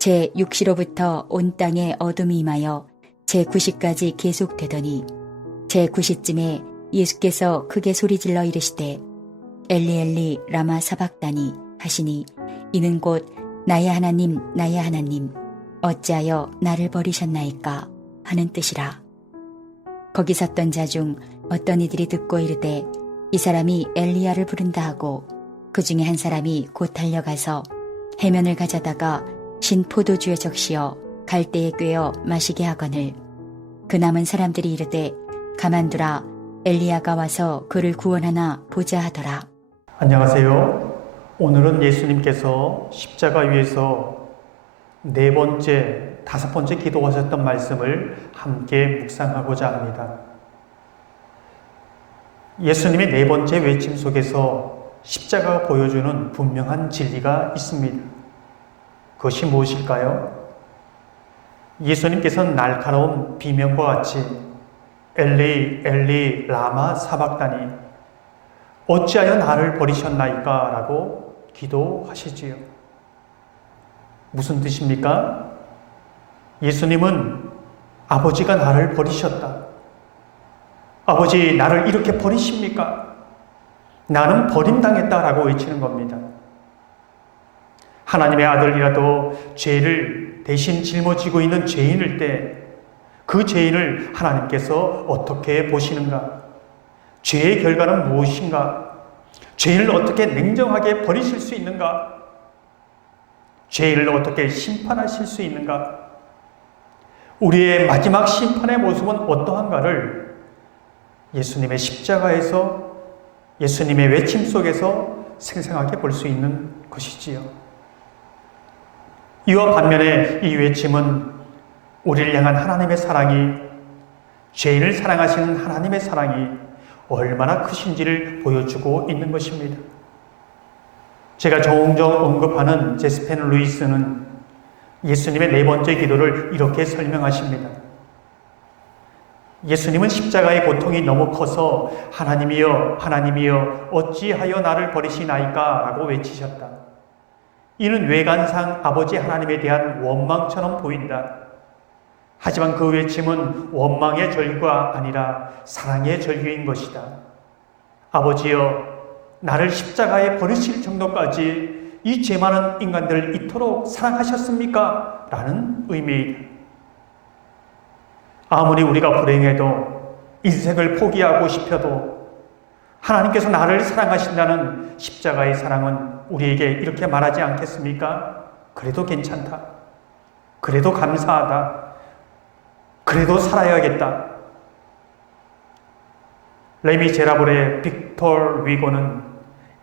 제6시로부터 온 땅에 어둠이 임하여 제9시까지 계속되더니 제9시쯤에 예수께서 크게 소리질러 이르시되 엘리 엘리 라마 사박다니 하시니 이는 곧 나의 하나님 나의 하나님 어찌하여 나를 버리셨나이까 하는 뜻이라. 거기 섰던 자 중 어떤 이들이 듣고 이르되 이 사람이 엘리야를 부른다 하고 그 중에 한 사람이 곧 달려가서 해면을 가져다가 신 포도주에 적시어 갈대에 꿰어 마시게 하거늘 그 남은 사람들이 이르되 가만두라 엘리야가 와서 그를 구원하나 보자 하더라. 안녕하세요. 오늘은 예수님께서 십자가 위에서 네 번째, 다섯 번째 기도하셨던 말씀을 함께 묵상하고자 합니다. 예수님의 네 번째 외침 속에서 십자가가 보여주는 분명한 진리가 있습니다. 그것이 무엇일까요? 예수님께서는 날카로운 비명과 같이 엘리 엘리 라마 사박다니 어찌하여 나를 버리셨나이까 라고 기도하시지요. 무슨 뜻입니까? 예수님은 아버지가 나를 버리셨다. 아버지 나를 이렇게 버리십니까? 나는 버림당했다라고 외치는 겁니다. 하나님의 아들이라도 죄를 대신 짊어지고 있는 죄인일 때 그 죄인을 하나님께서 어떻게 보시는가? 죄의 결과는 무엇인가? 죄인을 어떻게 냉정하게 버리실 수 있는가? 죄인을 어떻게 심판하실 수 있는가? 우리의 마지막 심판의 모습은 어떠한가를 예수님의 십자가에서 예수님의 외침 속에서 생생하게 볼 수 있는 것이지요. 이와 반면에 이 외침은 우리를 향한 하나님의 사랑이, 죄인을 사랑하시는 하나님의 사랑이 얼마나 크신지를 보여주고 있는 것입니다. 제가 종종 언급하는 제스펜 루이스는 예수님의 네 번째 기도를 이렇게 설명하십니다. 예수님은 십자가의 고통이 너무 커서 하나님이여 하나님이여 어찌하여 나를 버리시나이까 라고 외치셨다. 이는 외관상 아버지 하나님에 대한 원망처럼 보인다. 하지만 그 외침은 원망의 절규가 아니라 사랑의 절규인 것이다. 아버지여 나를 십자가에 버리실 정도까지 이 죄 많은 인간들을 이토록 사랑하셨습니까? 라는 의미이다. 아무리 우리가 불행해도 인생을 포기하고 싶어도 하나님께서 나를 사랑하신다는 십자가의 사랑은 우리에게 이렇게 말하지 않겠습니까? 그래도 괜찮다. 그래도 감사하다. 그래도 살아야겠다. 레미제라블의 빅토르 위고는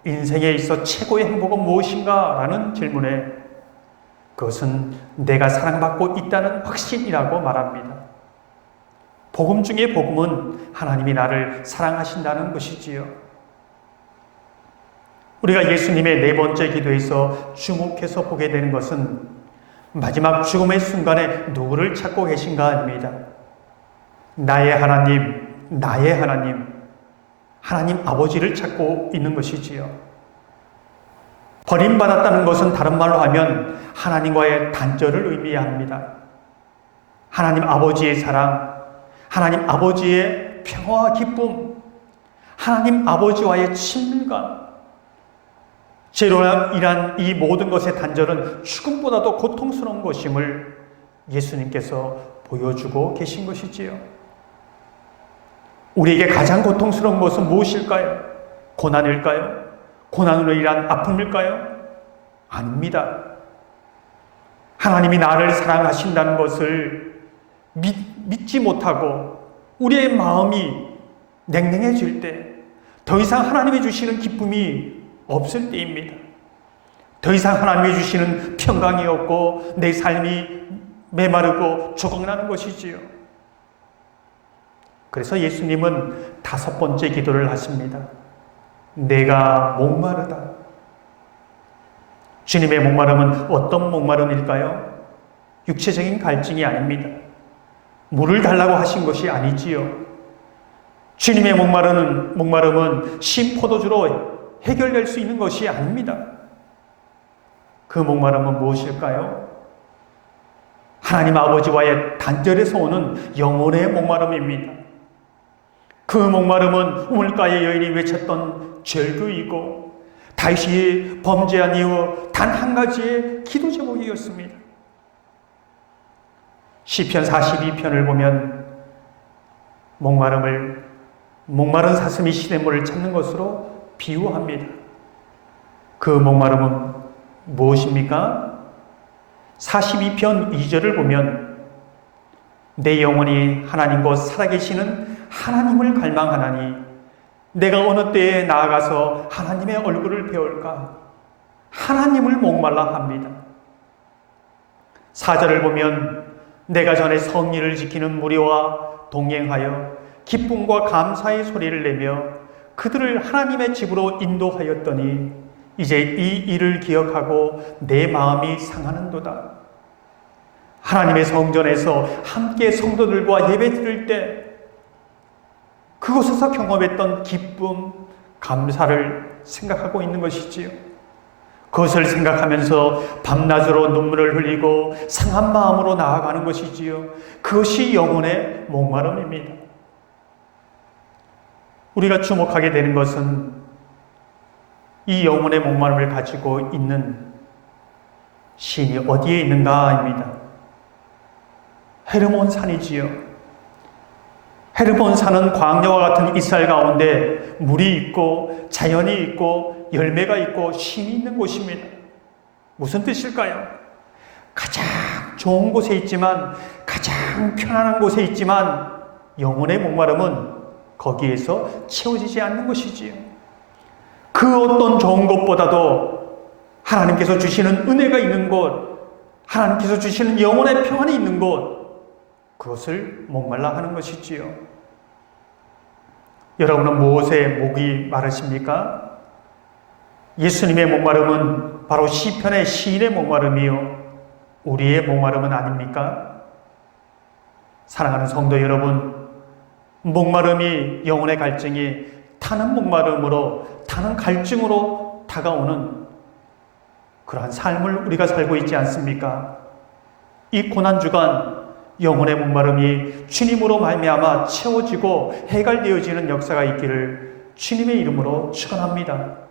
인생에 있어 최고의 행복은 무엇인가? 라는 질문에 그것은 내가 사랑받고 있다는 확신이라고 말합니다. 복음 중에 복음은 하나님이 나를 사랑하신다는 것이지요. 우리가 예수님의 네 번째 기도에서 주목해서 보게 되는 것은 마지막 죽음의 순간에 누구를 찾고 계신가 합니다. 나의 하나님, 나의 하나님, 하나님 아버지를 찾고 있는 것이지요. 버림받았다는 것은 다른 말로 하면 하나님과의 단절을 의미합니다. 하나님 아버지의 사랑, 하나님 아버지의 평화와 기쁨, 하나님 아버지와의 친밀감, 죄로 인한 이 모든 것의 단절은 죽음보다도 고통스러운 것임을 예수님께서 보여주고 계신 것이지요. 우리에게 가장 고통스러운 것은 무엇일까요? 고난일까요? 고난으로 인한 아픔일까요? 아닙니다. 하나님이 나를 사랑하신다는 것을 믿지 못하고 우리의 마음이 냉랭해질 때 더 이상 하나님이 주시는 기쁨이 없을 때입니다. 더 이상 하나님이 주시는 평강이 없고 내 삶이 메마르고 조각나는 것이지요. 그래서 예수님은 다섯 번째 기도를 하십니다. 내가 목마르다. 주님의 목마름은 어떤 목마름일까요? 육체적인 갈증이 아닙니다. 물을 달라고 하신 것이 아니지요. 주님의 목마름은 신 포도주로 해결될 수 있는 것이 아닙니다. 그 목마름은 무엇일까요? 하나님 아버지와의 단절에서 오는 영혼의 목마름입니다. 그 목마름은 우물가의 여인이 외쳤던 절규이고 다윗이 범죄한 이후 단 한 가지의 기도 제목이었습니다. 시편 42편을 보면 목마른 사슴이 시냇물을 찾는 것으로 비유합니다. 그 목마름은 무엇입니까? 42편 2절을 보면 내 영혼이 하나님 곧 살아계시는 하나님을 갈망하나니 내가 어느 때에 나아가서 하나님의 얼굴을 배울까? 하나님을 목말라 합니다. 4절을 보면 내가 전에 성리를 지키는 무리와 동행하여 기쁨과 감사의 소리를 내며 그들을 하나님의 집으로 인도하였더니 이제 이 일을 기억하고 내 마음이 상하는도다. 하나님의 성전에서 함께 성도들과 예배 드릴 때 그곳에서 경험했던 기쁨, 감사를 생각하고 있는 것이지요. 그것을 생각하면서 밤낮으로 눈물을 흘리고 상한 마음으로 나아가는 것이지요. 그것이 영혼의 목마름입니다. 우리가 주목하게 되는 것은 이 영혼의 목마름을 가지고 있는 신이 어디에 있는가입니다. 헤르몬 산이지요. 헤르몬 산은 광야와 같은 이스라엘 가운데 물이 있고 자연이 있고 열매가 있고 쉼이 있는 곳입니다. 무슨 뜻일까요? 가장 좋은 곳에 있지만 가장 편안한 곳에 있지만 영혼의 목마름은 거기에서 채워지지 않는 것이지요. 그 어떤 좋은 것보다도 하나님께서 주시는 은혜가 있는 곳, 하나님께서 주시는 영혼의 평안이 있는 곳, 그것을 목말라 하는 것이지요. 여러분은 무엇에 목이 마르십니까? 예수님의 목마름은 바로 시편의 시인의 목마름이요 우리의 목마름은 아닙니까? 사랑하는 성도 여러분, 목마름이 영혼의 갈증이 타는 목마름으로, 타는 갈증으로 다가오는 그러한 삶을 우리가 살고 있지 않습니까? 이 고난주간 영혼의 목마름이 주님으로 말미암아 채워지고 해갈되어지는 역사가 있기를 주님의 이름으로 축원합니다.